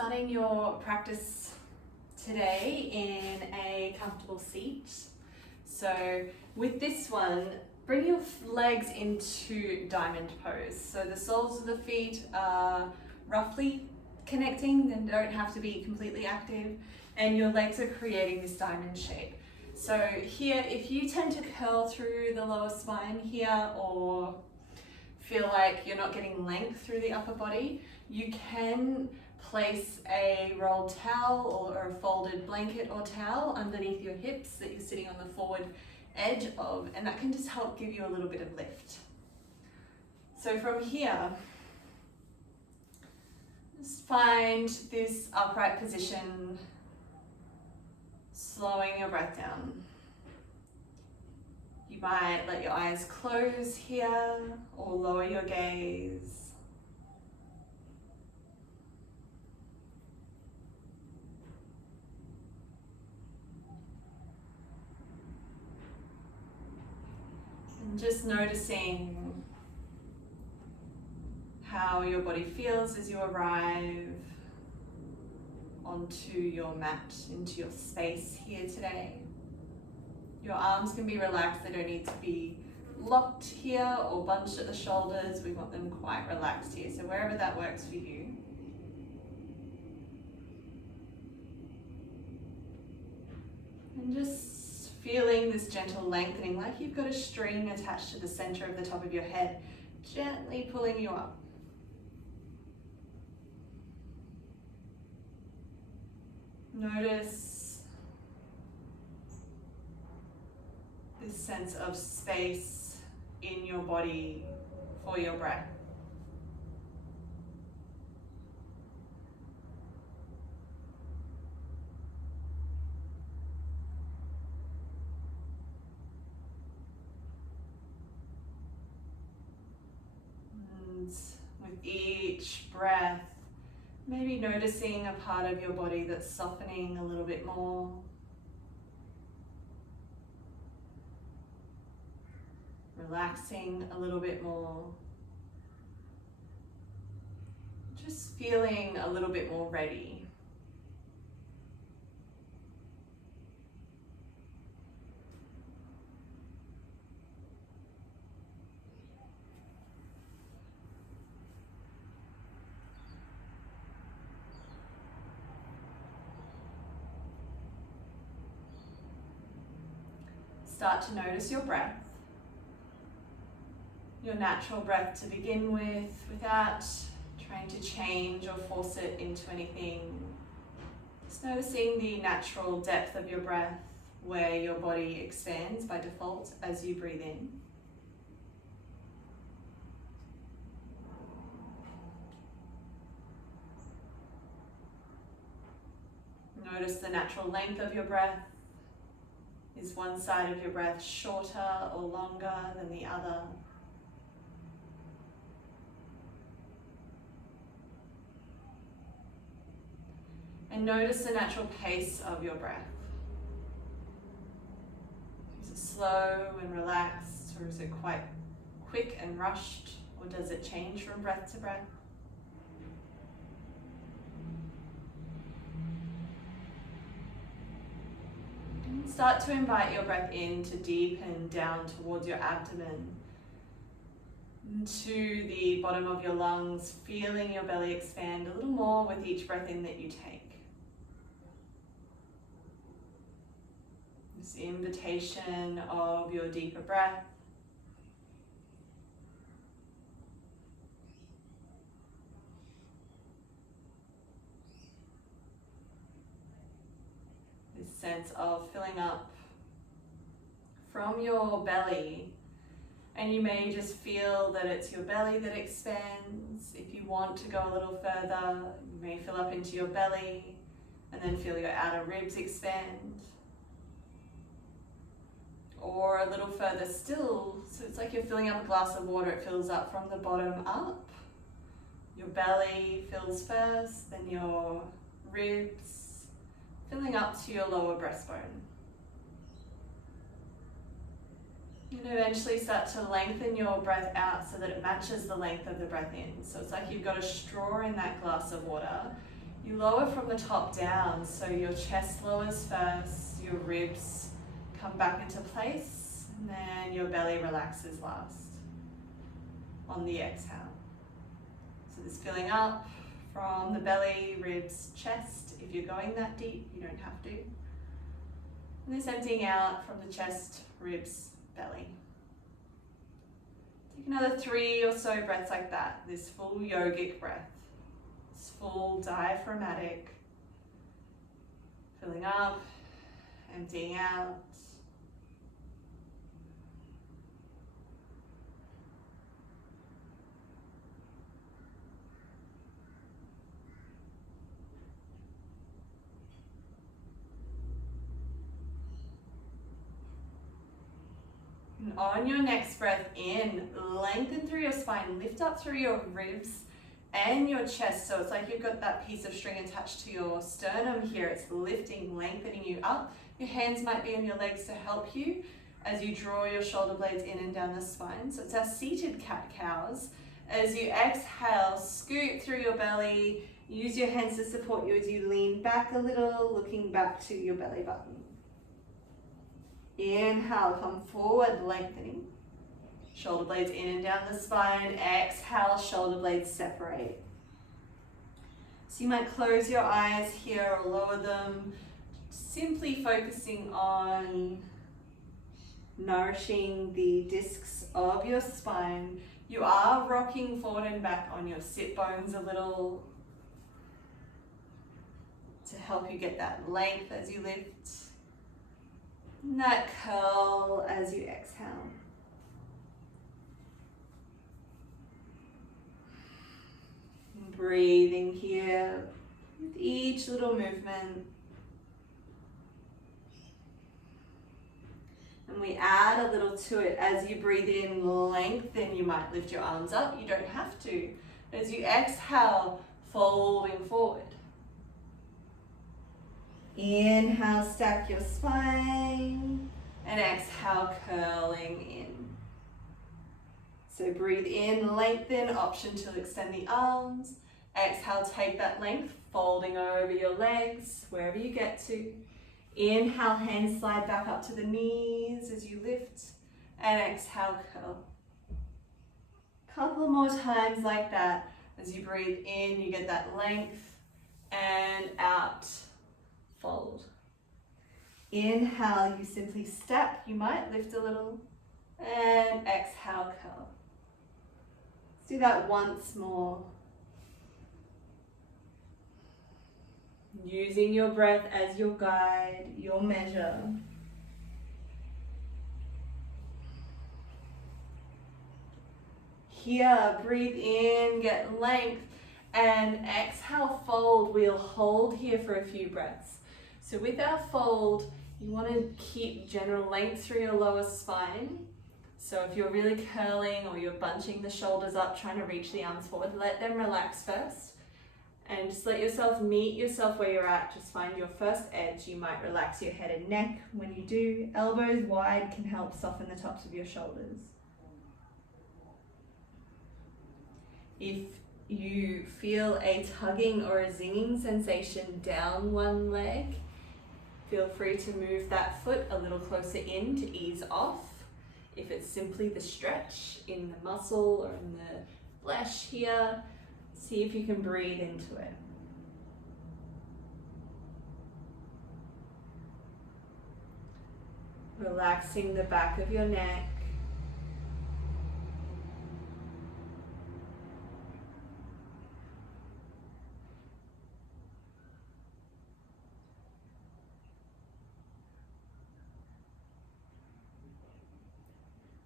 starting your practice today in a comfortable seat. So with this one, bring your legs into diamond pose. So the soles of the feet are roughly connecting, they don't have to be completely active, and your legs are creating this diamond shape. So here, if you tend to curl through the lower spine here or feel like you're not getting length through the upper body, you can place a rolled towel or a folded blanket or towel underneath your hips that you're sitting on the forward edge of, and that can just help give you a little bit of lift. So from here, just find this upright position, slowing your breath down. You might let your eyes close here or lower your gaze. And just noticing how your body feels as you arrive onto your mat, into your space here today. Your arms can be relaxed, they don't need to be locked here or bunched at the shoulders. We want them quite relaxed here, so wherever that works for you. And just feeling this gentle lengthening, like you've got a string attached to the center of the top of your head, gently pulling you up. Notice this sense of space in your body for your breath. And with each breath, maybe noticing a part of your body that's softening a little bit more. Relaxing a little bit more. Just feeling a little bit more ready. Start to notice your breath. Your natural breath to begin with, without trying to change or force it into anything. Just noticing the natural depth of your breath, where your body expands by default as you breathe in. Notice the natural length of your breath. Is one side of your breath shorter or longer than the other? And notice the natural pace of your breath. Is it slow and relaxed, or is it quite quick and rushed, or does it change from breath to breath? And start to invite your breath in to deepen down towards your abdomen, into the bottom of your lungs, feeling your belly expand a little more with each breath in that you take. This invitation of your deeper breath. This sense of filling up from your belly, and you may just feel that it's your belly that expands. If you want to go a little further, you may fill up into your belly and then feel your outer ribs expand. Or a little further still, so it's like you're filling up a glass of water, it fills up from the bottom up. Your belly fills first, then your ribs, filling up to your lower breastbone. And eventually start to lengthen your breath out so that it matches the length of the breath in. So it's like you've got a straw in that glass of water. You lower from the top down, so your chest lowers first, your ribs come back into place, and then your belly relaxes last on the exhale. So this filling up from the belly, ribs, chest. If you're going that deep, you don't have to. And this emptying out from the chest, ribs, belly. Take another 3 or so breaths like that, this full yogic breath. Full diaphragmatic, filling up, emptying out. And on your next breath in, lengthen through your spine, lift up through your ribs and your chest. So it's like you've got that piece of string attached to your sternum here. It's lifting, lengthening you up. Your hands might be on your legs to help you as you draw your shoulder blades in and down the spine. So it's our seated cat-cows. As you exhale, scoot through your belly. Use your hands to support you as you lean back a little, looking back to your belly button. Inhale, come forward, lengthening. Shoulder blades in and down the spine. Exhale, shoulder blades separate. So you might close your eyes here or lower them, simply focusing on nourishing the discs of your spine. You are rocking forward and back on your sit bones a little to help you get that length as you lift, and that curl as you exhale. Breathing here with each little movement. And we add a little to it. As you breathe in, lengthen. You might lift your arms up. You don't have to. As you exhale, folding forward. Inhale, stack your spine. And exhale, curling in. So breathe in, lengthen, option to extend the arms. Exhale, take that length, folding over your legs, wherever you get to. Inhale, hands slide back up to the knees as you lift. And exhale, curl. Couple more times like that. As you breathe in, you get that length, and out, fold. Inhale, you simply step. You might lift a little. And exhale, curl. Let's do that once more. Using your breath as your guide, your measure. Here, breathe in, get length, and exhale, fold. We'll hold here for a few breaths. So with our fold, you want to keep general length through your lower spine. So if you're really curling or you're bunching the shoulders up, trying to reach the arms forward, let them relax first. And just let yourself meet yourself where you're at. Just find your first edge. You might relax your head and neck when you do. Elbows wide can help soften the tops of your shoulders. If you feel a tugging or a zinging sensation down one leg, feel free to move that foot a little closer in to ease off. If it's simply the stretch in the muscle or in the flesh here, see if you can breathe into it. Relaxing the back of your neck.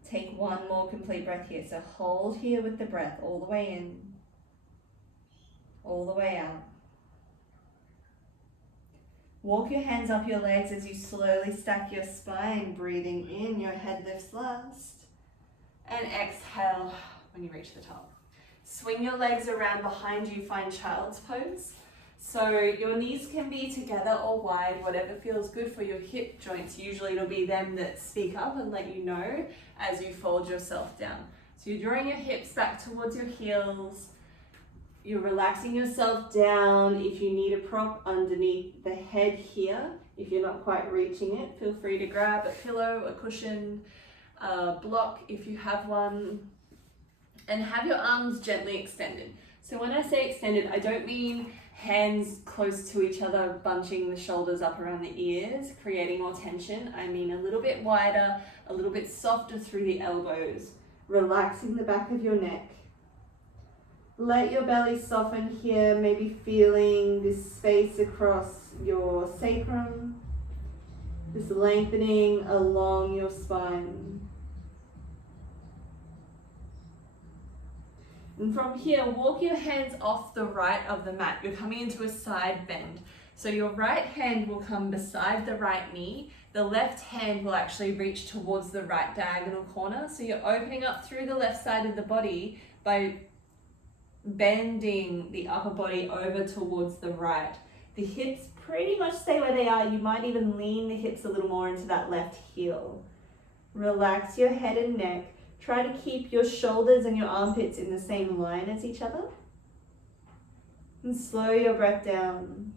Take one more complete breath here. So hold here with the breath all the way in, all the way out. Walk your hands up your legs as you slowly stack your spine. Breathing in, your head lifts last. And exhale when you reach the top. Swing your legs around behind you, find child's pose. So your knees can be together or wide, whatever feels good for your hip joints. Usually it'll be them that speak up and let you know as you fold yourself down. So you're drawing your hips back towards your heels. you're relaxing yourself down. If you need a prop underneath the head here, if you're not quite reaching it, feel free to grab a pillow, a cushion, a block if you have one, and have your arms gently extended. So when I say extended, I don't mean hands close to each other, bunching the shoulders up around the ears, creating more tension. I mean a little bit wider, a little bit softer through the elbows, relaxing the back of your neck. Let your belly soften here, maybe feeling this space across your sacrum, this lengthening along your spine. And from here, walk your hands off the right of the mat. You're coming into a side bend. So your right hand will come beside the right knee. The left hand will actually reach towards the right diagonal corner. So you're opening up through the left side of the body by bending the upper body over towards the right. The hips pretty much stay where they are. You might even lean the hips a little more into that left heel. Relax your head and neck. Try to keep your shoulders and your armpits in the same line as each other. And slow your breath down.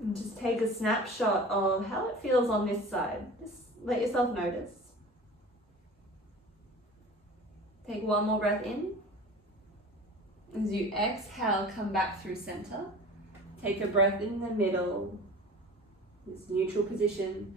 And just take a snapshot of how it feels on this side. Just let yourself notice. Take one more breath in. As you exhale, come back through center. Take a breath in the middle, this neutral position.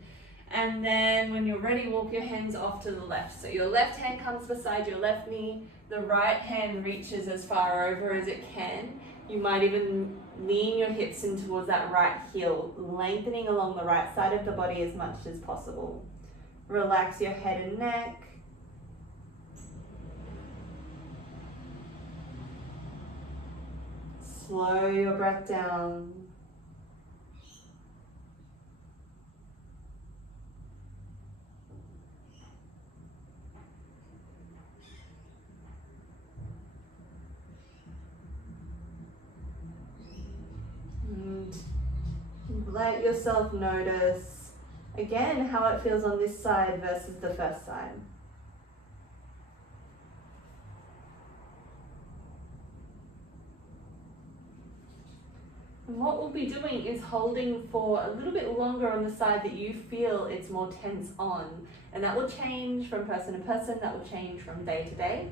And then when you're ready, walk your hands off to the left. So your left hand comes beside your left knee. The right hand reaches as far over as it can. You might even lean your hips in towards that right heel, lengthening along the right side of the body as much as possible. Relax your head and neck. Slow your breath down. And let yourself notice again how it feels on this side versus the first side. And what we'll be doing is holding for a little bit longer on the side that you feel it's more tense on. And that will change from person to person, that will change from day to day.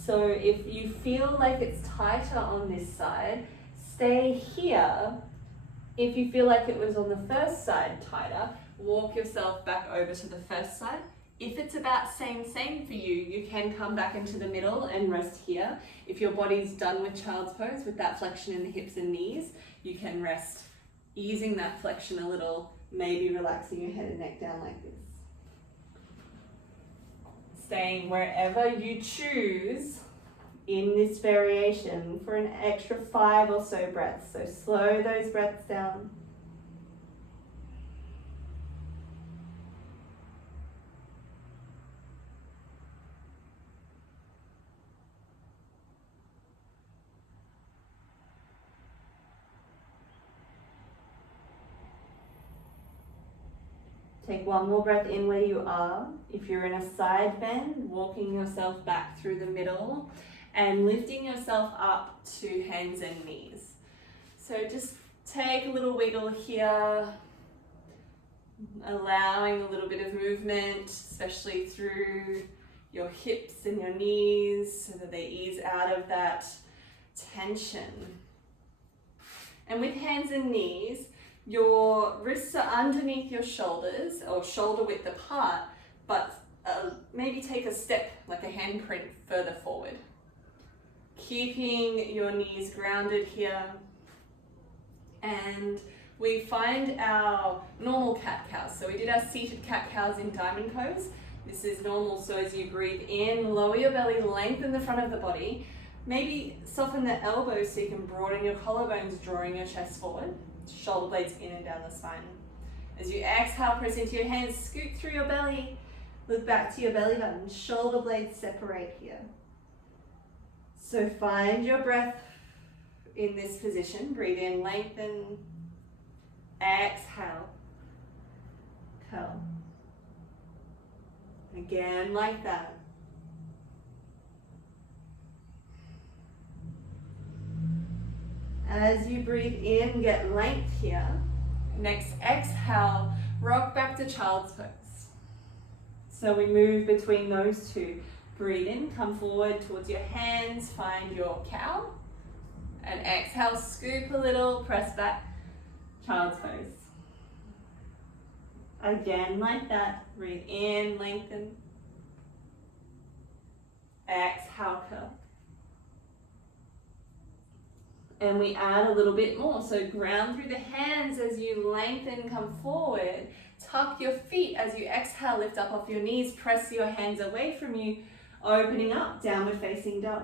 So if you feel like it's tighter on this side, stay here. If you feel like it was on the first side tighter, walk yourself back over to the first side. If it's about same for you, you can come back into the middle and rest here. If your body's done with child's pose, with that flexion in the hips and knees, you can rest, easing that flexion a little, maybe relaxing your head and neck down like this. Staying wherever you choose in this variation for an extra 5 or so breaths. So slow those breaths down. Take one more breath in where you are. If you're in a side bend, walking yourself back through the middle and lifting yourself up to hands and knees. So just take a little wiggle here, allowing a little bit of movement, especially through your hips and your knees so that they ease out of that tension. And with hands and knees, your wrists are underneath your shoulders or shoulder width apart, but maybe take a step, like a handprint, further forward. Keeping your knees grounded here. And we find our normal cat-cows. So we did our seated cat-cows in diamond pose. This is normal, so as you breathe in, lower your belly, lengthen the front of the body. Maybe soften the elbows so you can broaden your collarbones, drawing your chest forward. Shoulder blades in and down the spine. As you exhale, press into your hands, scoot through your belly, look back to your belly button, shoulder blades separate here. So find your breath in this position. Breathe in, lengthen, exhale, curl. Again, like that. As you breathe in, get length here. Next, exhale, rock back to child's pose. So we move between those two. Breathe in, come forward towards your hands, find your cow. And exhale, scoop a little, press back, child's pose. Again, like that. Breathe in, lengthen. Exhale, curl. And we add a little bit more. So ground through the hands as you lengthen, come forward. Tuck your feet as you exhale, lift up off your knees, press your hands away from you, opening up, downward facing dog.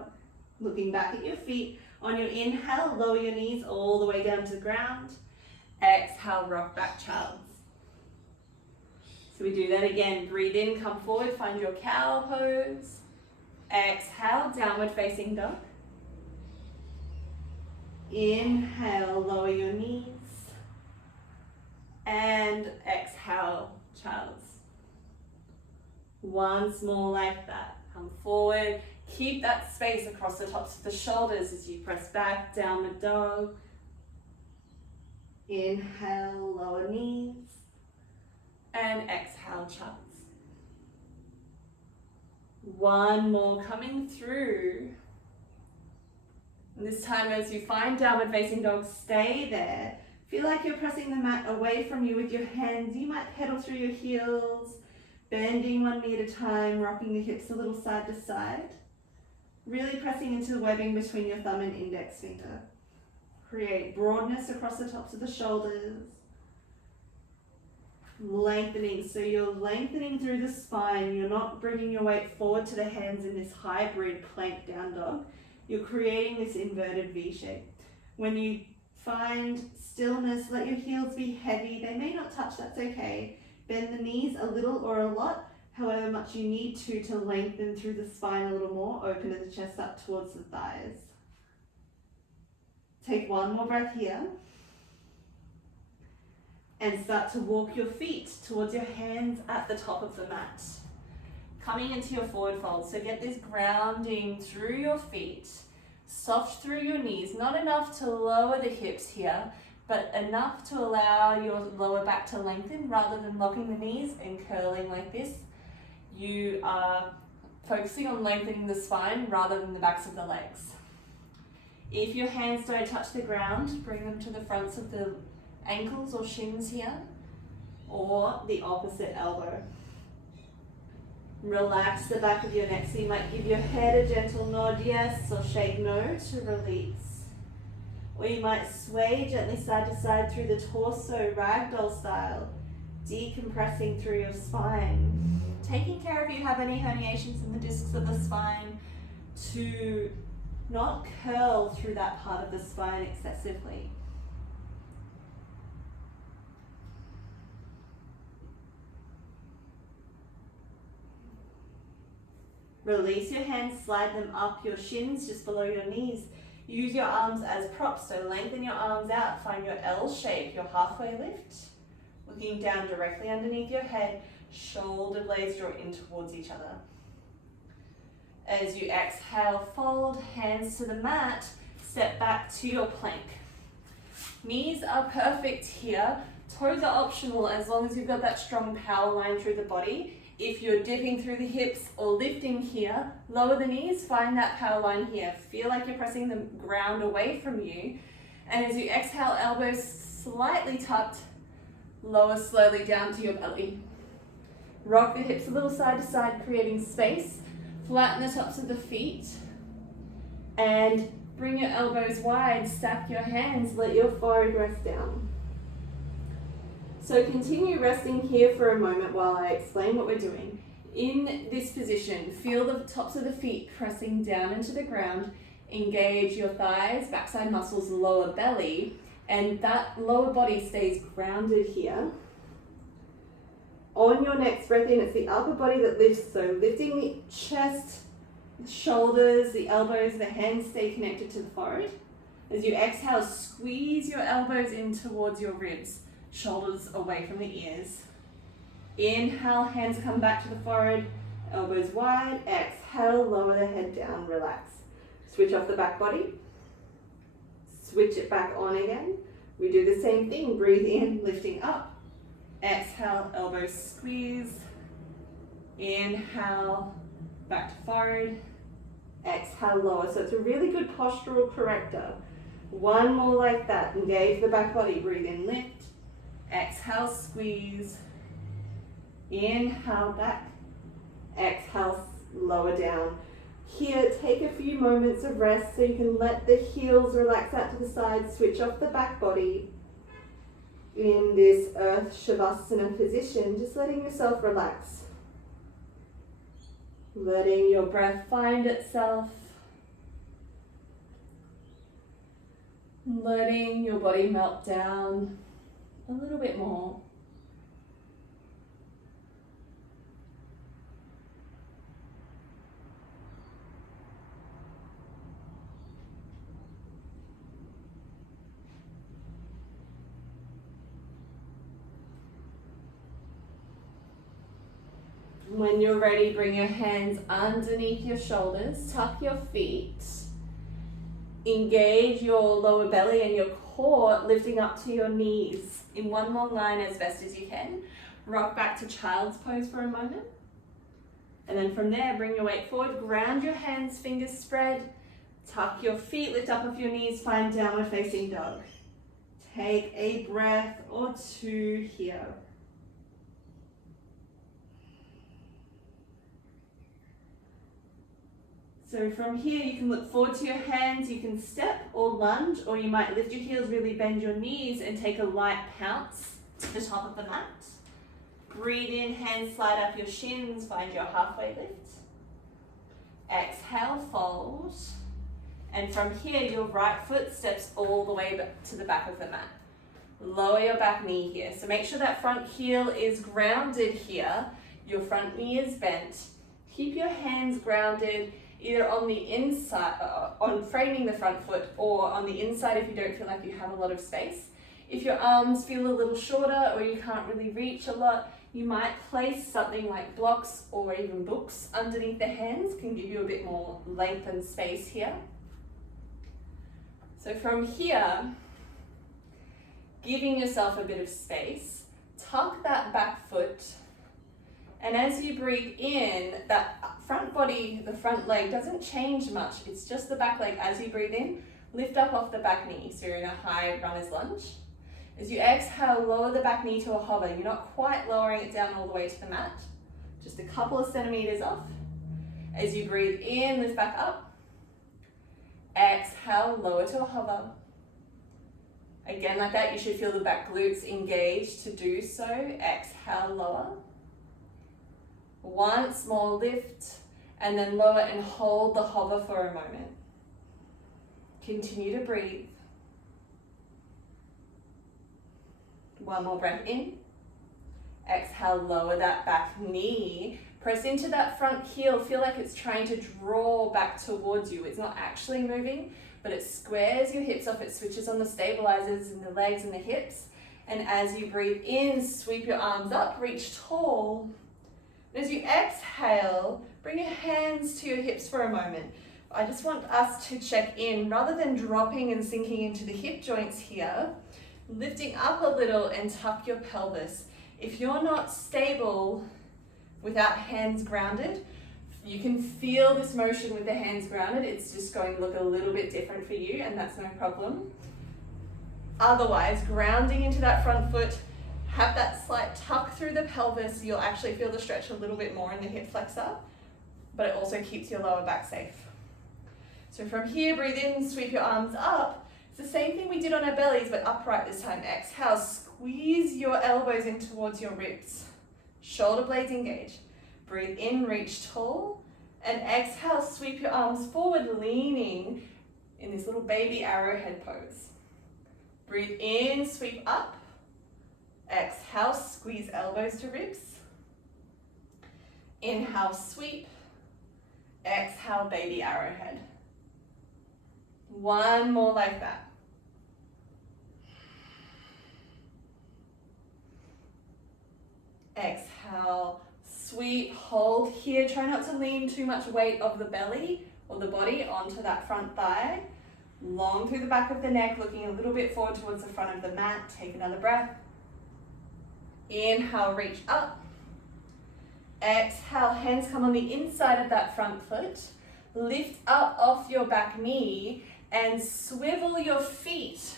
Looking back at your feet. On your inhale, lower your knees all the way down to the ground. Exhale, rock back, child's. So we do that again. Breathe in, come forward, find your cow pose. Exhale, downward facing dog. Inhale, lower your knees. And exhale, child's. Once more like that. Come forward. Keep that space across the tops of the shoulders as you press back, downward dog. Inhale, lower knees. And exhale, child's. One more coming through. And this time as you find downward facing dog, stay there. Feel like you're pressing the mat away from you with your hands. You might pedal through your heels, bending one knee at a time, rocking the hips a little side to side. Really pressing into the webbing between your thumb and index finger. Create broadness across the tops of the shoulders. Lengthening, so you're lengthening through the spine. You're not bringing your weight forward to the hands in this hybrid plank down dog. You're creating this inverted V shape. When you find stillness, let your heels be heavy. They may not touch, that's okay. Bend the knees a little or a lot, however much you need to lengthen through the spine a little more. Open the chest up towards the thighs. Take one more breath here. And start to walk your feet towards your hands at the top of the mat. Coming into your forward fold. So get this grounding through your feet, soft through your knees, not enough to lower the hips here, but enough to allow your lower back to lengthen rather than locking the knees and curling like this. You are focusing on lengthening the spine rather than the backs of the legs. If your hands don't touch the ground, bring them to the fronts of the ankles or shins here, or the opposite elbow. Relax the back of your neck, so you might give your head a gentle nod yes or shake no to release. Or you might sway gently side to side through the torso, ragdoll style, decompressing through your spine. Taking care if you have any herniations in the discs of the spine to not curl through that part of the spine excessively. Release your hands, slide them up your shins just below your knees. Use your arms as props, so lengthen your arms out. Find your L shape, your halfway lift. Looking down directly underneath your head, shoulder blades draw in towards each other. As you exhale, fold, hands to the mat, step back to your plank. Knees are perfect here. Toes are optional as long as you've got that strong power line through the body. If you're dipping through the hips or lifting here, lower the knees, find that power line here. Feel like you're pressing the ground away from you. And as you exhale, elbows slightly tucked, lower slowly down to your belly. Rock the hips a little side to side, creating space. Flatten the tops of the feet. And bring your elbows wide, stack your hands, let your forehead rest down. So continue resting here for a moment while I explain what we're doing. In this position, feel the tops of the feet pressing down into the ground. Engage your thighs, backside muscles, lower belly, and that lower body stays grounded here. On your next breath in, it's the upper body that lifts, so lifting the chest The shoulders, the elbows, the hands stay connected to the forehead. As you exhale, squeeze your elbows in towards your ribs, shoulders away from the ears. Inhale, hands come back to the forehead, elbows wide. Exhale, lower the head down, relax. Switch off the back body. Switch it back on again. We do the same thing, breathe in, lifting up. Exhale, elbows squeeze. Inhale, back to forehead. Exhale, lower. So it's a really good postural corrector. One more like that. Engage the back body. Breathe in, lift. Exhale, squeeze. Inhale, back. Exhale, lower down. Here, take a few moments of rest so you can let the heels relax out to the side. Switch off the back body. In this Earth Shavasana position, just letting yourself relax. Letting your breath find itself. Letting your body melt down a little bit more. When you're ready, bring your hands underneath your shoulders, tuck your feet, engage your lower belly and your core, lifting up to your knees in one long line as best as you can. Rock back to child's pose for a moment. And then from there, bring your weight forward, ground your hands, fingers spread, tuck your feet, lift up off your knees, find downward facing dog. Take a breath or two here. So from here, you can look forward to your hands, you can step or lunge, or you might lift your heels, really bend your knees and take a light pounce to the top of the mat. Breathe in, hands slide up your shins, find your halfway lift. Exhale, fold. And from here, your right foot steps all the way to the back of the mat. Lower your back knee here. So make sure that front heel is grounded here. Your front knee is bent. Keep your hands grounded either on the inside, on framing the front foot, or on the inside if you don't feel like you have a lot of space. If your arms feel a little shorter or you can't really reach a lot, you might place something like blocks or even books underneath the hands, can give you a bit more length and space here. So from here, giving yourself a bit of space, tuck that back foot. And as you breathe in, that front body, the front leg doesn't change much. It's just the back leg. As you breathe in, lift up off the back knee. So you're in a high runner's lunge. As you exhale, lower the back knee to a hover. You're not quite lowering it down all the way to the mat. Just a couple of centimeters off. As you breathe in, lift back up. Exhale, lower to a hover. Again, like that, you should feel the back glutes engaged to do so. Exhale, lower. Once more, lift, and then lower and hold the hover for a moment. Continue to breathe. One more breath in. Exhale, lower that back knee. Press into that front heel. Feel like it's trying to draw back towards you. It's not actually moving, but it squares your hips off. It switches on the stabilizers in the legs and the hips. And as you breathe in, sweep your arms up, reach tall. As you exhale, bring your hands to your hips for a moment. I just want us to check in, rather than dropping and sinking into the hip joints here, lifting up a little and tuck your pelvis. If you're not stable without hands grounded, you can feel this motion with the hands grounded. It's just going to look a little bit different for you, and that's no problem. Otherwise, grounding into that front foot, have that slight tuck through the pelvis. You'll actually feel the stretch a little bit more in the hip flexor, but it also keeps your lower back safe. So from here, breathe in, sweep your arms up. It's the same thing we did on our bellies, but upright this time. Exhale, squeeze your elbows in towards your ribs. Shoulder blades engage. Breathe in, reach tall, and exhale, sweep your arms forward, leaning in this little baby arrowhead pose. Breathe in, sweep up. Exhale, squeeze elbows to ribs. Inhale, sweep. Exhale, baby arrowhead. One more like that. Exhale, sweet, hold here. Try not to lean too much weight of the belly or the body onto that front thigh. Long through the back of the neck, looking a little bit forward towards the front of the mat. Take another breath. Inhale, reach up. Exhale, hands come on the inside of that front foot. Lift up off your back knee and swivel your feet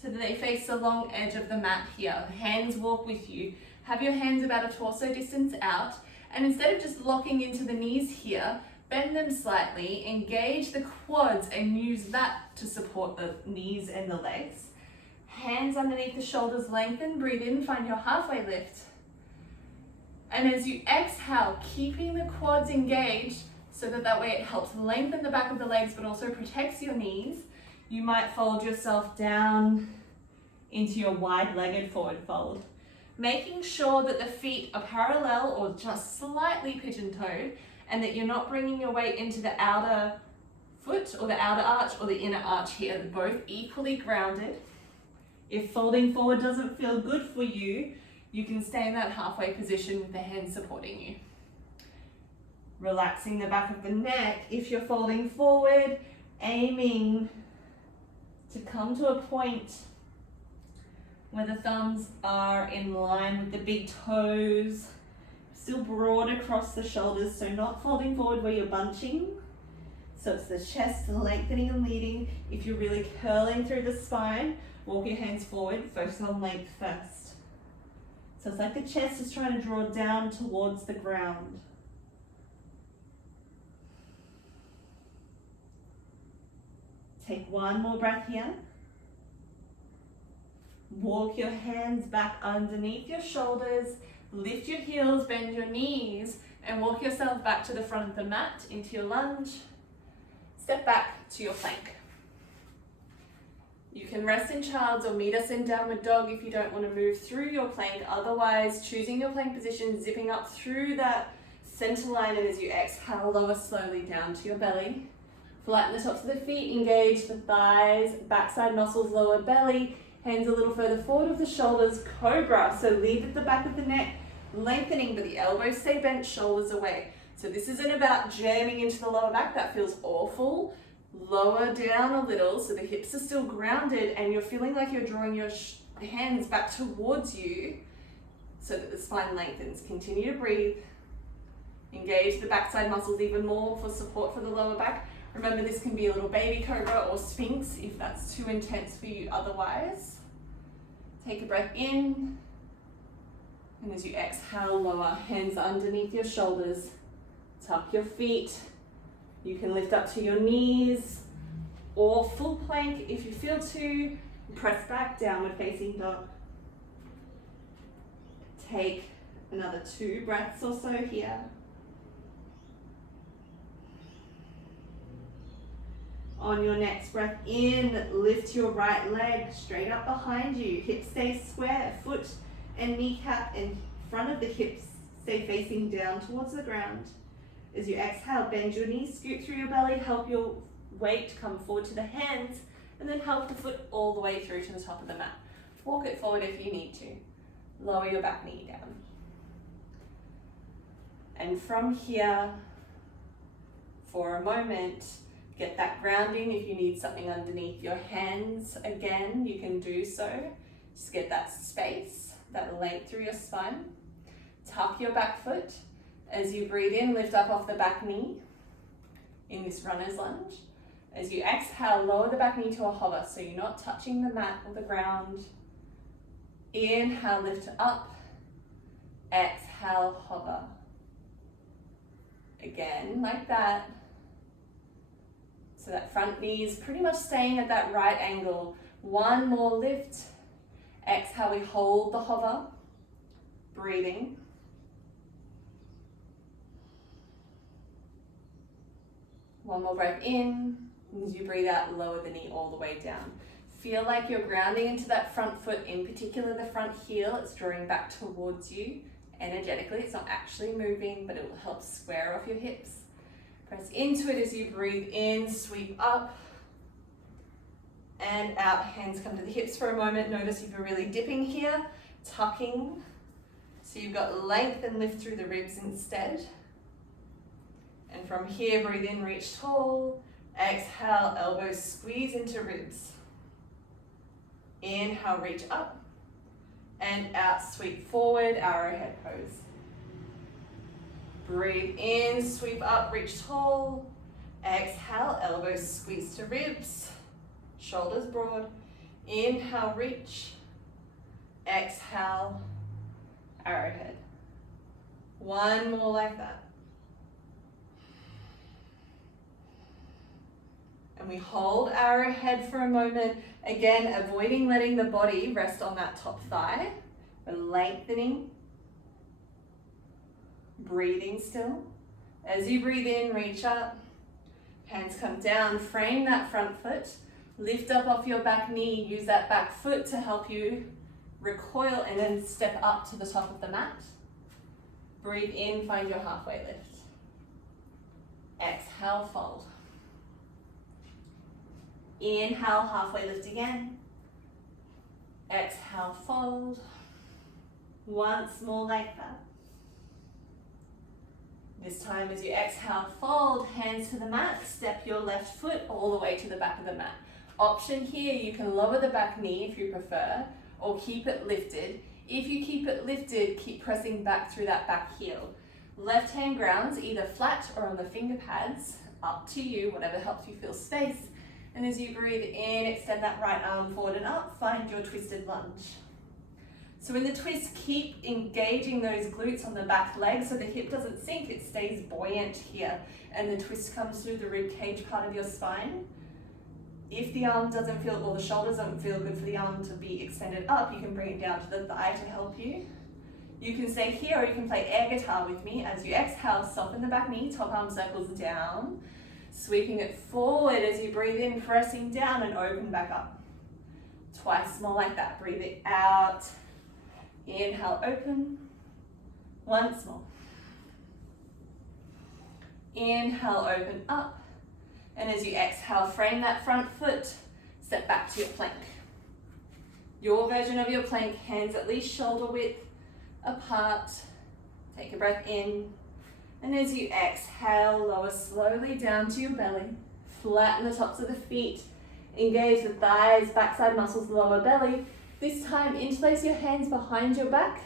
so that they face the long edge of the mat here. Hands walk with you. Have your hands about a torso distance out, and instead of just locking into the knees here, bend them slightly, engage the quads and use that to support the knees and the legs. Hands underneath the shoulders, lengthen, breathe in, find your halfway lift. And as you exhale, keeping the quads engaged so that way it helps lengthen the back of the legs but also protects your knees, you might fold yourself down into your wide-legged forward fold. Making sure that the feet are parallel or just slightly pigeon-toed and that you're not bringing your weight into the outer foot or the outer arch or the inner arch here. They're both equally grounded. If folding forward doesn't feel good for you, you can stay in that halfway position with the hands supporting you. Relaxing the back of the neck. If you're folding forward, aiming to come to a point where the thumbs are in line with the big toes, still broad across the shoulders, so not folding forward where you're bunching. So it's the chest lengthening and leading. If you're really curling through the spine, walk your hands forward, focus on length first. So it's like the chest is trying to draw down towards the ground. Take one more breath here. Walk your hands back underneath your shoulders, lift your heels, bend your knees, and walk yourself back to the front of the mat into your lunge. Step back to your plank. You can rest in child's or meet us in downward dog if you don't want to move through your plank. Otherwise, choosing your plank position, zipping up through that center line, and as you exhale, lower slowly down to your belly. Flatten the tops of the feet, engage the thighs, backside muscles, lower belly. Hands a little further forward of the shoulders, cobra. So lead at the back of the neck, lengthening, but the elbows stay bent, shoulders away. So this isn't about jamming into the lower back. That feels awful. Lower down a little so the hips are still grounded and you're feeling like you're drawing your hands back towards you so that the spine lengthens. Continue to breathe. Engage the backside muscles even more for support for the lower back. Remember, this can be a little baby cobra or sphinx if that's too intense for you otherwise. Take a breath in, and as you exhale, lower, hands underneath your shoulders, tuck your feet. You can lift up to your knees or full plank if you feel to. Press back, downward facing dog. Take another 2 breaths or so here. On your next breath in, lift your right leg straight up behind you. Hips stay square, foot and kneecap in front of the hips stay facing down towards the ground. As you exhale, bend your knees, scoot through your belly, help your weight come forward to the hands, and then help the foot all the way through to the top of the mat. Walk it forward if you need to. Lower your back knee down. And from here, for a moment, get that grounding. If you need something underneath your hands, again, you can do so. Just get that space, that length through your spine. Tuck your back foot. As you breathe in, lift up off the back knee in this runner's lunge. As you exhale, lower the back knee to a hover so you're not touching the mat or the ground. Inhale, lift up. Exhale, hover. Again, like that. So that front knee is pretty much staying at that right angle. One more lift. Exhale, we hold the hover. Breathing. One more breath in. As you breathe out, lower the knee all the way down. Feel like you're grounding into that front foot, in particular the front heel. It's drawing back towards you energetically. It's not actually moving, but it will help square off your hips. Press into it as you breathe in, sweep up and out. Hands come to the hips for a moment. Notice if you're really dipping here, tucking. So you've got length and lift through the ribs instead. And from here, breathe in, reach tall. Exhale, elbows squeeze into ribs. Inhale, reach up. And out, sweep forward, arrowhead pose. Breathe in, sweep up, reach tall. Exhale, elbows squeeze to ribs. Shoulders broad. Inhale, reach. Exhale, arrowhead. One more like that. And we hold arrowhead for a moment. Again, avoiding letting the body rest on that top thigh. We're lengthening. Breathing still. As you breathe in, reach up. Hands come down, frame that front foot. Lift up off your back knee. Use that back foot to help you recoil and then step up to the top of the mat. Breathe in, find your halfway lift. Exhale, fold. Inhale, halfway lift again. Exhale, fold. Once more like that. This time as you exhale, fold, hands to the mat, step your left foot all the way to the back of the mat. Option here, you can lower the back knee if you prefer, or keep it lifted. If you keep it lifted, keep pressing back through that back heel. Left hand grounds either flat or on the finger pads, up to you, whatever helps you feel space. And as you breathe in, extend that right arm forward and up, find your twisted lunge. So in the twist, keep engaging those glutes on the back leg so the hip doesn't sink, it stays buoyant here. And the twist comes through the rib cage part of your spine. If the arm doesn't feel, or the shoulders don't feel good for the arm to be extended up, you can bring it down to the thigh to help you. You can stay here or you can play air guitar with me. As you exhale, soften the back knee, top arm circles down. Sweeping it forward as you breathe in, pressing down and open back up. Twice more like that. Breathe it out. Inhale, open. Once more. Inhale, open up. And as you exhale, frame that front foot. Step back to your plank. Your version of your plank, hands at least shoulder width apart. Take a breath in. And as you exhale, lower slowly down to your belly. Flatten the tops of the feet. Engage the thighs, backside muscles, lower belly. This time, interlace your hands behind your back.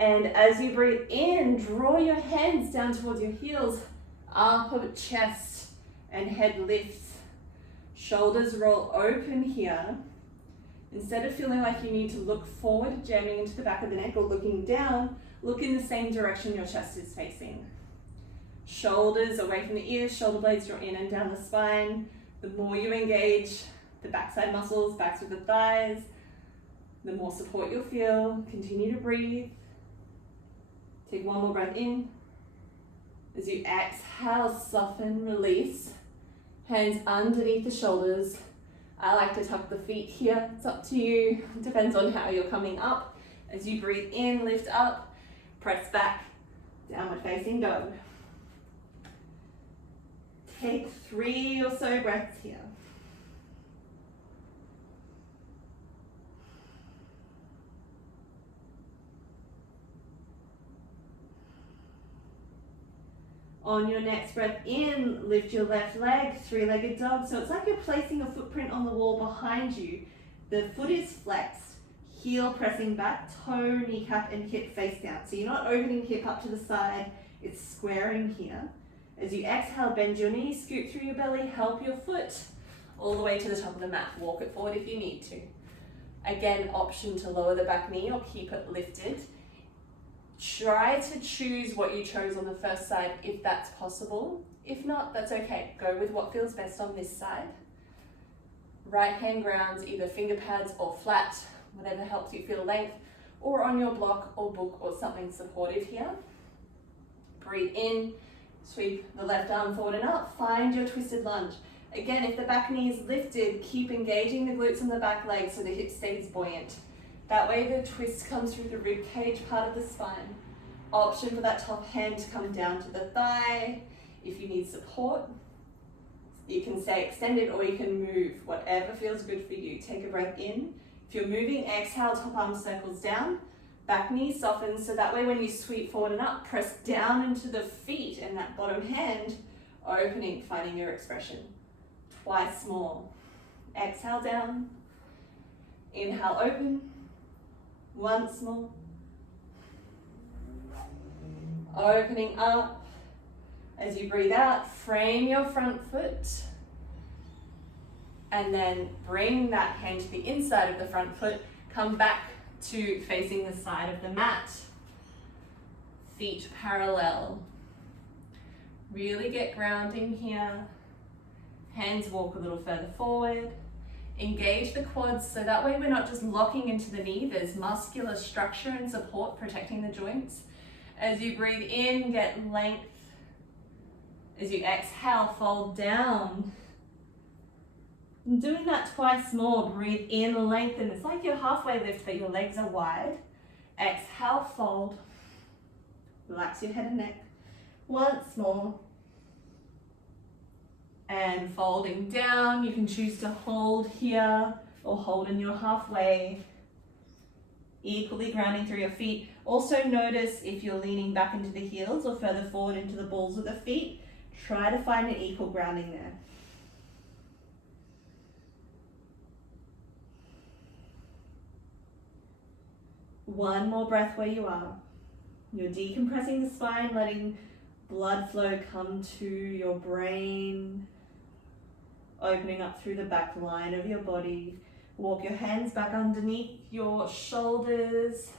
And as you breathe in, draw your hands down towards your heels. Upper chest and head lifts. Shoulders roll open here. Instead of feeling like you need to look forward, jamming into the back of the neck or looking down, look in the same direction your chest is facing. Shoulders away from the ears, shoulder blades draw in and down the spine. The more you engage the backside muscles, back through the thighs, the more support you'll feel. Continue to breathe. Take one more breath in. As you exhale, soften, release. Hands underneath the shoulders. I like to tuck the feet here. It's up to you. It depends on how you're coming up. As you breathe in, lift up, press back, downward facing dog. Take 3 or so breaths here. On your next breath in, lift your left leg, 3-legged dog. So it's like you're placing a footprint on the wall behind you. The foot is flexed, heel pressing back, toe, kneecap, and hip face down. So you're not opening hip up to the side, it's squaring here. As you exhale, bend your knees, scoot through your belly, help your foot all the way to the top of the mat. Walk it forward if you need to. Again, option to lower the back knee or keep it lifted. Try to choose what you chose on the first side if that's possible. If not, that's okay. Go with what feels best on this side. Right hand grounds, either finger pads or flat, whatever helps you feel length, or on your block or book or something supportive here. Breathe in, sweep the left arm forward and up, find your twisted lunge. Again, if the back knee is lifted, keep engaging the glutes on the back leg so the hip stays buoyant. That way the twist comes through the rib cage part of the spine. Option for that top hand to come down to the thigh. If you need support, you can stay extended or you can move, whatever feels good for you. Take a breath in. If you're moving, exhale, top arm circles down, back knee softens, so that way when you sweep forward and up, press down into the feet and that bottom hand, opening, finding your expression. Twice more. Exhale down, inhale, open, once more. Opening up. As you breathe out, frame your front foot and then bring that hand to the inside of the front foot. Come back to facing the side of the mat. Feet parallel. Really get grounding here. Hands walk a little further forward. Engage the quads so that way we're not just locking into the knee. There's muscular structure and support protecting the joints. As you breathe in, get length. As you exhale, fold down. And doing that twice more, breathe in, lengthen. It's like your halfway lift, but your legs are wide. Exhale, fold. Relax your head and neck. Once more. And folding down, you can choose to hold here or hold in your halfway. Equally grounding through your feet. Also notice if you're leaning back into the heels or further forward into the balls of the feet. Try to find an equal grounding there. One more breath where you are. You're decompressing the spine, letting blood flow come to your brain, opening up through the back line of your body. Walk your hands back underneath your shoulders.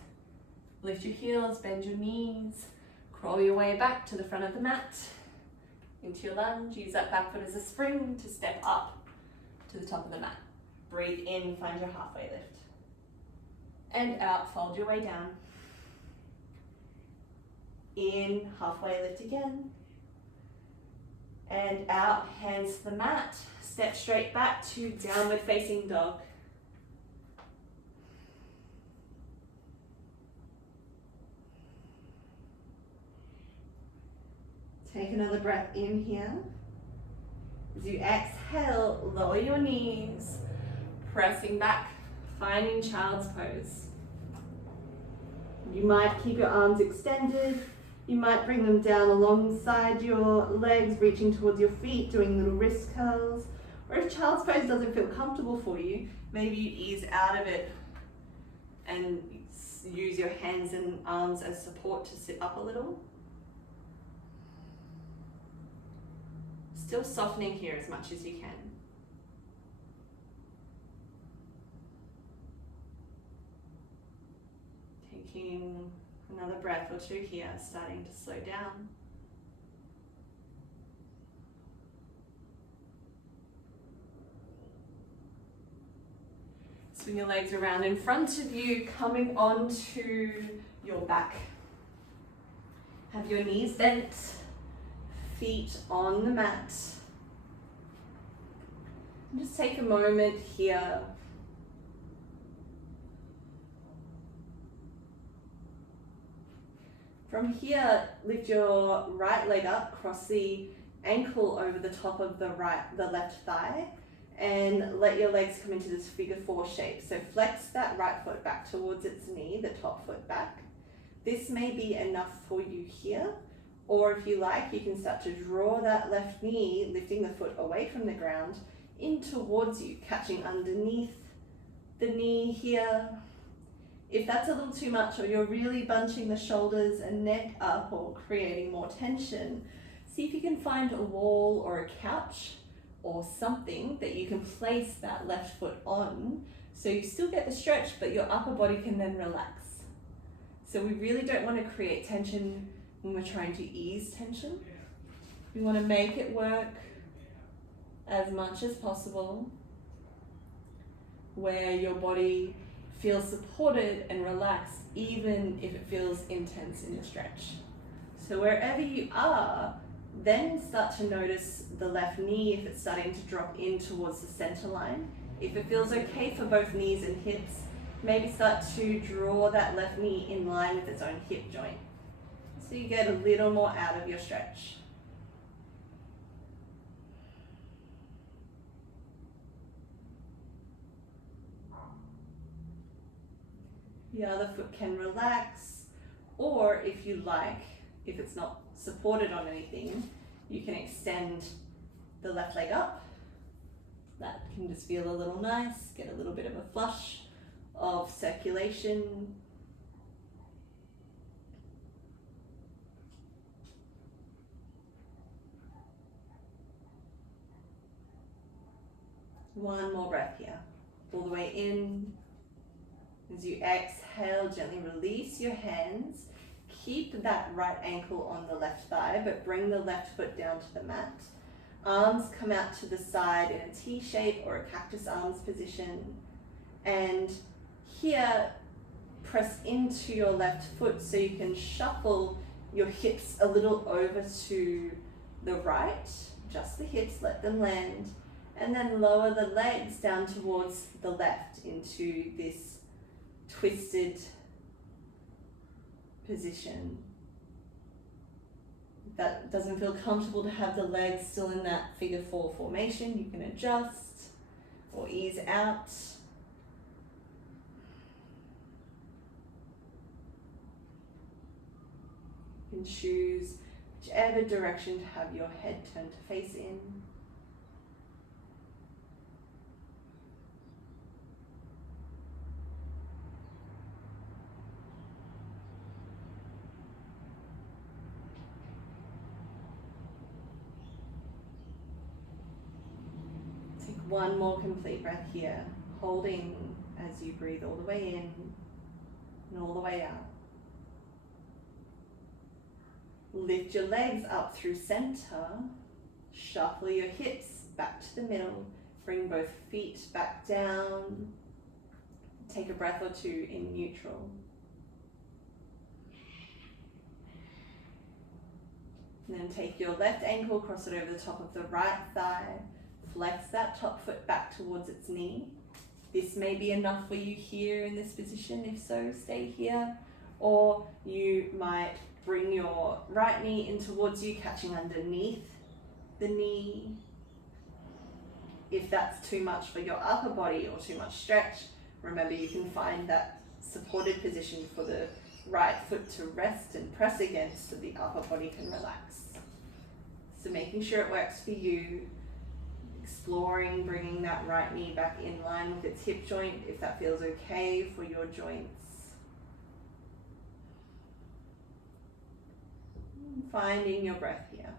Lift your heels, bend your knees. Crawl your way back to the front of the mat. Into your lunge, use that back foot as a spring to step up to the top of the mat. Breathe in, find your halfway lift. And out, fold your way down. In, halfway lift again. And out, hands to the mat. Step straight back to downward facing dog. Take another breath in here. As you exhale, lower your knees, pressing back, finding child's pose. You might keep your arms extended. You might bring them down alongside your legs, reaching towards your feet, doing little wrist curls. Or if child's pose doesn't feel comfortable for you, maybe you ease out of it and use your hands and arms as support to sit up a little. Still softening here as much as you can. Taking another breath or two here, starting to slow down. Swing your legs around in front of you, coming onto your back. Have your knees bent. Feet on the mat. And just take a moment here. From here, lift your right leg up, cross the ankle over the top of the left thigh, and let your legs come into this figure four shape. So flex that right foot back towards its knee, the top foot back. This may be enough for you here. Or if you like, you can start to draw that left knee, lifting the foot away from the ground, in towards you, catching underneath the knee here. If that's a little too much, or you're really bunching the shoulders and neck up or creating more tension, see if you can find a wall or a couch or something that you can place that left foot on, so you still get the stretch, but your upper body can then relax. So we really don't want to create tension when we're trying to ease tension. We want to make it work as much as possible, where your body feels supported and relaxed, even if it feels intense in the stretch. So wherever you are, then start to notice the left knee if it's starting to drop in towards the center line. If it feels okay for both knees and hips, maybe start to draw that left knee in line with its own hip joint, so you get a little more out of your stretch. The other foot can relax, or if you like, if it's not supported on anything, you can extend the left leg up. That can just feel a little nice, get a little bit of a flush of circulation. One more breath here. All the way in. As you exhale, gently release your hands. Keep that right ankle on the left thigh, but bring the left foot down to the mat. Arms come out to the side in a T shape or a cactus arms position. And here, press into your left foot so you can shuffle your hips a little over to the right. Just the hips, let them land. And then lower the legs down towards the left into this twisted position. If that doesn't feel comfortable to have the legs still in that figure 4 formation, you can adjust or ease out. You can choose whichever direction to have your head turned to face in. One more complete breath here, holding as you breathe all the way in and all the way out. Lift your legs up through center, shuffle your hips back to the middle, bring both feet back down, take a breath or two in neutral. And then take your left ankle, cross it over the top of the right thigh. Flex that top foot back towards its knee. This may be enough for you here in this position. If so, stay here. Or you might bring your right knee in towards you, catching underneath the knee. If that's too much for your upper body or too much stretch, remember you can find that supported position for the right foot to rest and press against so the upper body can relax. So making sure it works for you. Exploring bringing that right knee back in line with its hip joint if that feels okay for your joints. Finding your breath here.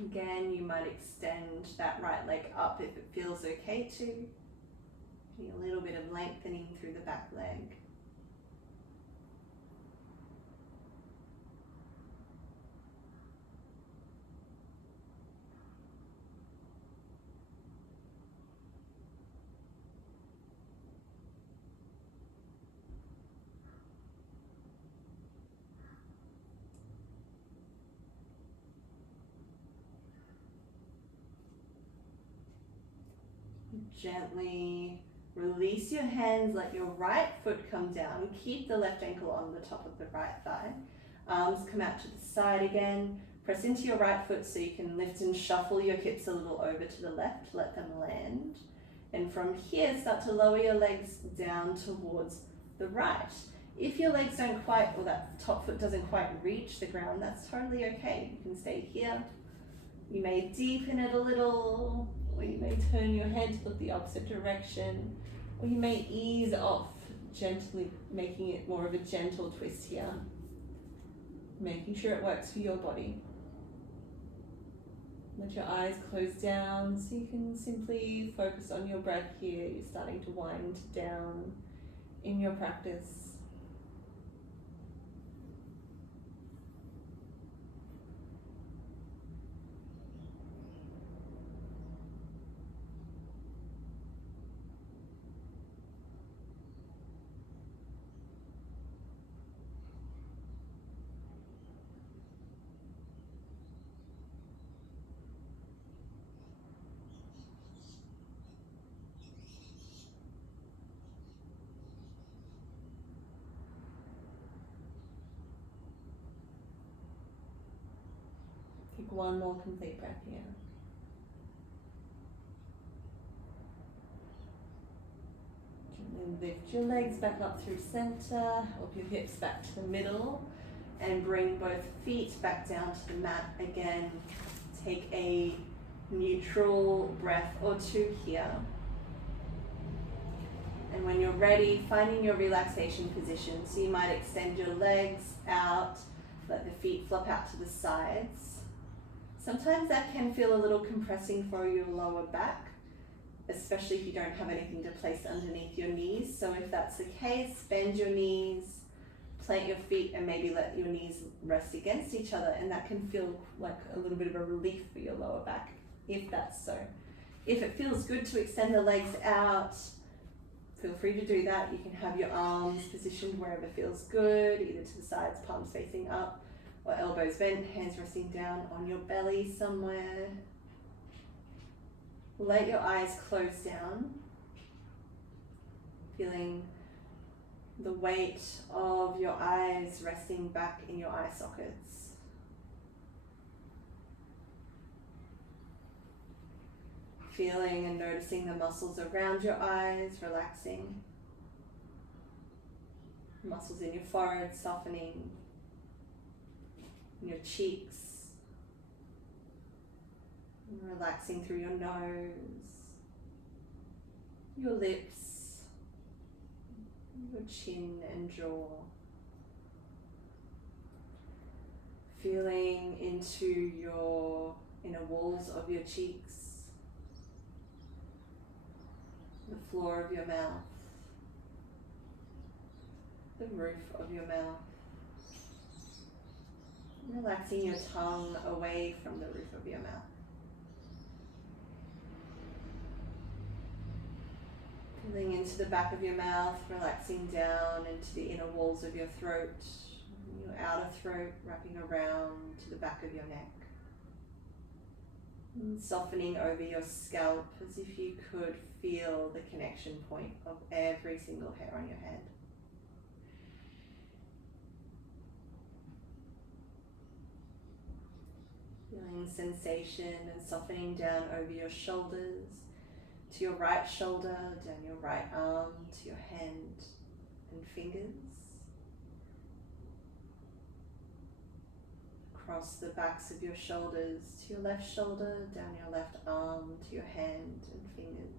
Again, you might extend that right leg up if it feels okay to. A little bit of lengthening through the back leg. Gently release your hands, let your right foot come down. Keep the left ankle on the top of the right thigh. Arms come out to the side again. Press into your right foot so you can lift and shuffle your hips a little over to the left. Let them land. And from here, start to lower your legs down towards the right. If your legs don't quite, or that top foot doesn't quite reach the ground, that's totally okay. You can stay here. You may deepen it a little, or you may turn your head to look the opposite direction, or you may ease off, gently making it more of a gentle twist here, making sure it works for your body. Let your eyes close down so you can simply focus on your breath here. You're starting to wind down in your practice. One more complete breath here. Gently lift your legs back up through center, up your hips back to the middle, and bring both feet back down to the mat again. Take a neutral breath or two here. And when you're ready, finding your relaxation position. So you might extend your legs out, let the feet flop out to the sides. Sometimes that can feel a little compressing for your lower back, especially if you don't have anything to place underneath your knees. So if that's the case, bend your knees, plant your feet, and maybe let your knees rest against each other, and that can feel like a little bit of a relief for your lower back, if that's so. If it feels good to extend the legs out, feel free to do that. You can have your arms positioned wherever feels good, either to the sides, palms facing up, or elbows bent, hands resting down on your belly somewhere. Let your eyes close down, feeling the weight of your eyes resting back in your eye sockets. Feeling and noticing the muscles around your eyes relaxing. Muscles in your forehead softening. In your cheeks. Relaxing through your nose. Your lips. Your chin and jaw. Feeling into your inner walls of your cheeks. The floor of your mouth, the roof of your mouth, relaxing your tongue away from the roof of your mouth. Feeling into the back of your mouth, relaxing down into the inner walls of your throat, your outer throat wrapping around to the back of your neck. And softening over your scalp as if you could feel the connection point of every single hair on your head. Feeling sensation and softening down over your shoulders, to your right shoulder, down your right arm, to your hand and fingers. Across the backs of your shoulders, to your left shoulder, down your left arm, to your hand and fingers.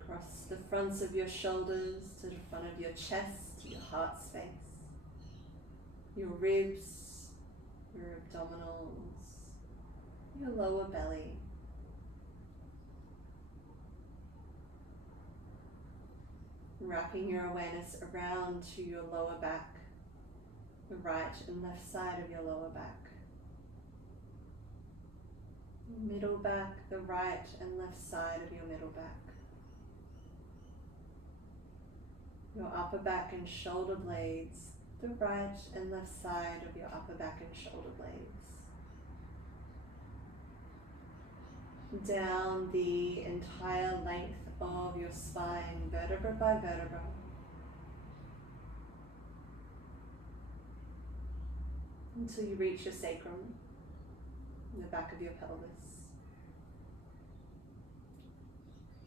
Across the fronts of your shoulders, to the front of your chest, to your heart space, your ribs, your abdominals, your lower belly. Wrapping your awareness around to your lower back, the right and left side of your lower back. Middle back, the right and left side of your middle back. Your upper back and shoulder blades, the right and left side of your upper back and shoulder blades. Down the entire length of your spine, vertebra by vertebra. Until you reach your sacrum, the back of your pelvis.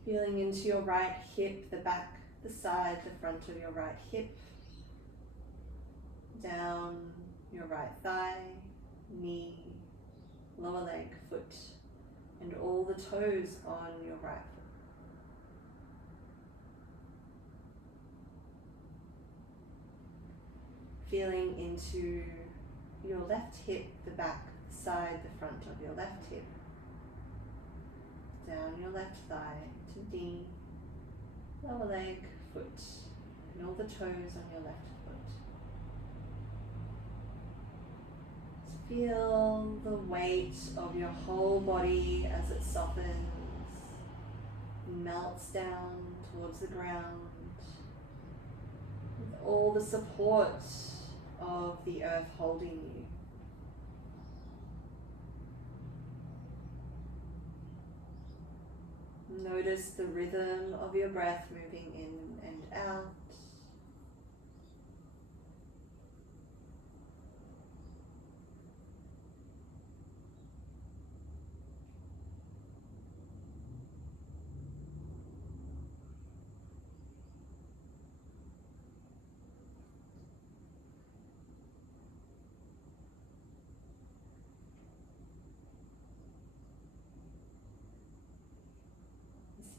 Feeling into your right hip, the back, the side, the front of your right hip. Down your right thigh, knee, lower leg, foot, and all the toes on your right foot. Feeling into your left hip, the back, the side, the front of your left hip. Down your left thigh to knee, lower leg, foot, and all the toes on your left foot. Feel the weight of your whole body as it softens, melts down towards the ground, with all the support of the earth holding you. Notice the rhythm of your breath moving in and out.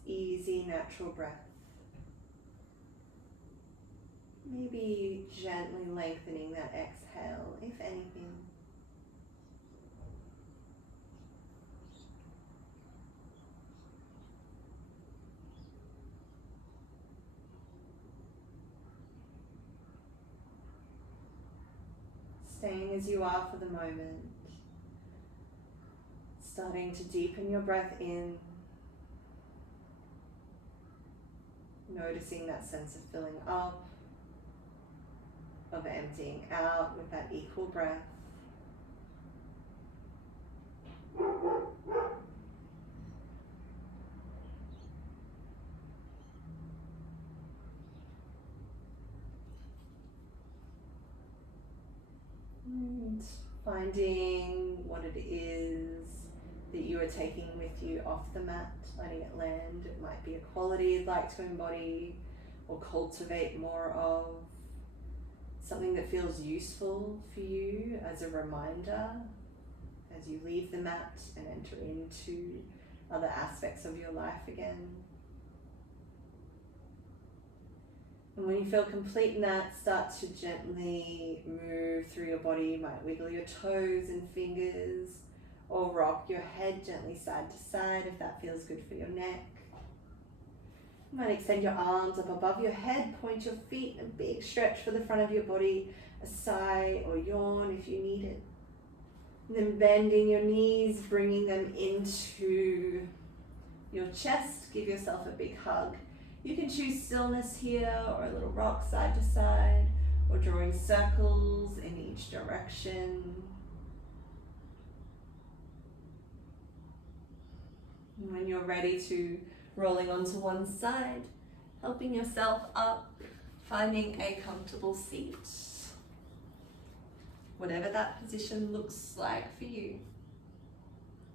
easy, natural breath. Maybe gently lengthening that exhale, if anything. Staying as you are for the moment. Starting to deepen your breath in. Noticing that sense of filling up, of emptying out with that equal breath. And finding what it is that you are taking with you off the mat, letting it land. It might be a quality you'd like to embody or cultivate more of. Something that feels useful for you as a reminder as you leave the mat and enter into other aspects of your life again. And when you feel complete in that, start to gently move through your body. You might wiggle your toes and fingers or rock your head gently side to side if that feels good for your neck. You might extend your arms up above your head, point your feet, a big stretch for the front of your body, a sigh or yawn if you need it. And then bending your knees, bringing them into your chest. Give yourself a big hug. You can choose stillness here or a little rock side to side or drawing circles in each direction. And when you're ready to rolling onto one side, helping yourself up, finding a comfortable seat. Whatever that position looks like for you.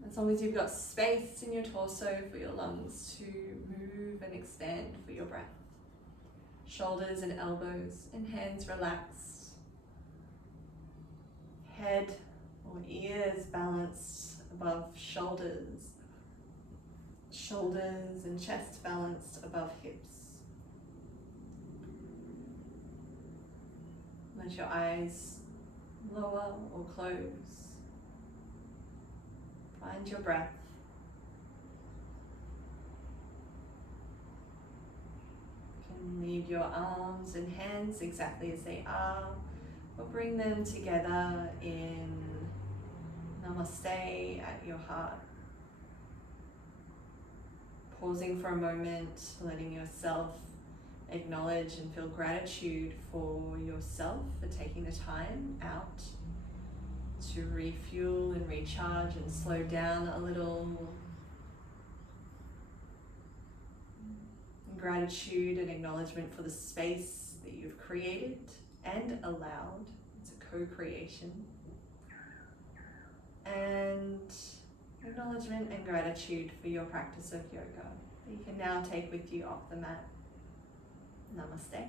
As long as you've got space in your torso for your lungs to move and expand for your breath. Shoulders and elbows and hands relaxed. Head or ears balanced above shoulders. Shoulders and chest balanced above hips. Let your eyes lower or close. Find your breath. You can leave your arms and hands exactly as they are, or bring them together in Namaste at your heart. Pausing for a moment, letting yourself acknowledge and feel gratitude for yourself for taking the time out to refuel and recharge and slow down a little. Gratitude and acknowledgement for the space that you've created and allowed. It's a co-creation. And acknowledgement and gratitude for your practice of yoga that you can now take with you off the mat. Namaste.